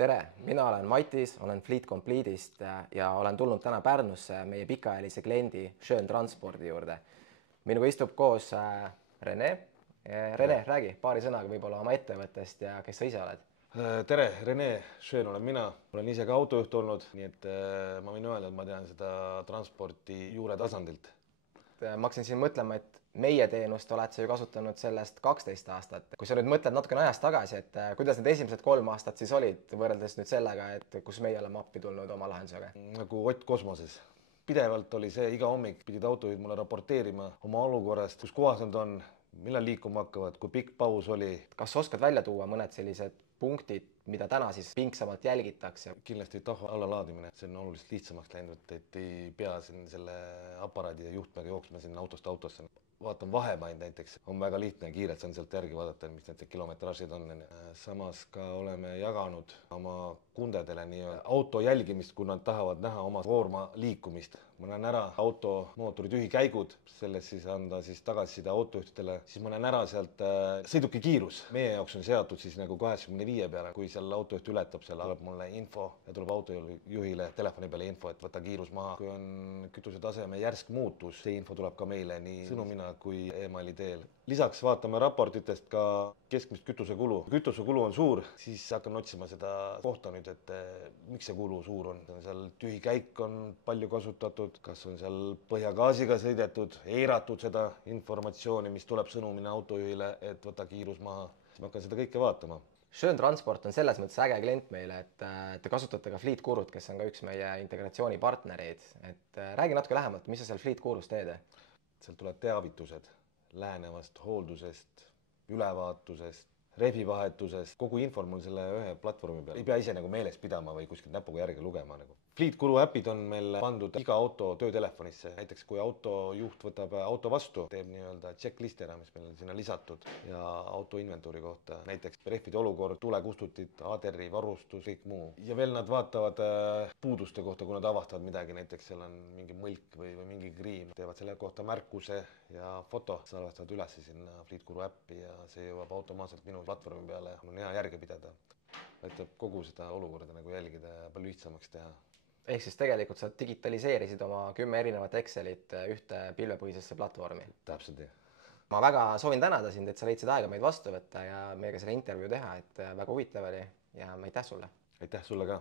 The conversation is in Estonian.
Tere, mina olen Matis, olen Fleet Complete'ist ja olen tulnud täna Pärnusse meie pikaajalise kliendi Schön Transpordi juurde. Minuga istub koos Rene. Rene, räägi paari sõnaga võib-olla oma ettevõttest ja kes sa ise oled? Tere, Rene, Schön olen mina. Olen ise ka autojuht olnud, nii et ma võin öelda, et ma tean seda transporti juure tasandilt. Ma hakkasin siin mõtlema, et meie teenust oled sa ju kasutanud sellest 12 aastat. Kui sa nüüd mõtled natukene ajast tagasi, et kuidas need esimesed 3 aastat siis olid võrreldes nüüd sellega, et kus meie oleme appi tulnud oma lahendusega? Nagu Ott kosmoses. Pidevalt oli see, iga hommik pidid autojuhid mulle raporteerima oma olukorrast, kus kohas nad on, millal liikuma hakkavad, kui pikk paus oli. Kas sa oskad välja tuua mõned sellised punktid, mida täna siis pingsamalt jälgitakse? Kindlasti taho allalaadimine, see on oluliselt lihtsamaks läinud, et ei pea siin selle aparaadi ja juhtmega jooksma sinna autost autosse. Vaatan vahemaid näiteks, on väga lihtne ja kiirelt saan sealt järgi vaadata, mis need kilometraažid on. Samas ka oleme jaganud oma kundedele auto jälgimist, kui nad tahavad näha oma koorma liikumist. Ma näen ära auto mootori tühikäigud, selles siis anda siis tagasiside autojuhtidele, siis ma näen ära sealt sõiduki kiirus. Meie jaoks on seatud siis nagu 85 peale, kui seal autojuht ületab, seal tuleb mulle info ja tuleb autojuhile telefoni peale info, et võta kiirus maha. Kui on kütuse taseme järsk muutus, see info tuleb ka meile nii sõnumina kui emaili teel. Lisaks vaatame raportitest ka keskmist kütusekulu. Kui kütusekulu on suur, siis hakkan otsima seda kohta nüüd, et miks see kulu suur on. Seal tühikäik on palju kasutatud, kas on seal põhjagaasiga sõidetud, eiratud seda informatsiooni, mis tuleb sõnumina autojuhile, et võta kiirus maha. Siis ma hakkan seda kõike vaatama. Schön Transport on selles mõttes äge klient meile, et te kasutate ka Fleet Gurut, kes on ka üks meie integratsioonipartnereid. Räägi natuke lähemalt, mis sa seal Fleet Gurus teed? Seal tuleb teavitused läänevast hooldusest, ülevaatusest, rehvivahetusest. Kogu info on mul selle ühe platvormi peal. Ei pea ise meeles pidama või kuskilt näpuga järgi lugema. Fleet Guru äpid on meil pandud iga auto töötelefonisse. Näiteks kui autojuht võtab auto vastu, teeb checklist ära, mis meil on sinna lisatud ja auto inventuuri kohta. Näiteks rehvide olukord, tulekustutit, ADR-i varustus, kõik muu. Ja veel nad vaatavad puuduste kohta, kui nad avastavad midagi. Näiteks seal on mingi mõlk või mingi kriin. Teevad selle kohta märkuse ja foto. Salvestavad üles sinna Fleet Guru äppi ja see jõuab automaatselt minu platvormi peale. Mul on hea järge pidada. Aitab kogu seda olukorda jälgida ja palju lihtsamaks teha. Ehk siis tegelikult sa digitaliseerisid oma 10 erinevat Excelit ühte pilvepõhisesse platvormi. Täpselt, jah. Ma väga soovin tänada sind, et sa leidsid aega meid vastu võtta ja meiega selle intervjuu teha, et väga huvitav oli ja aitäh sulle. Aitäh sulle ka.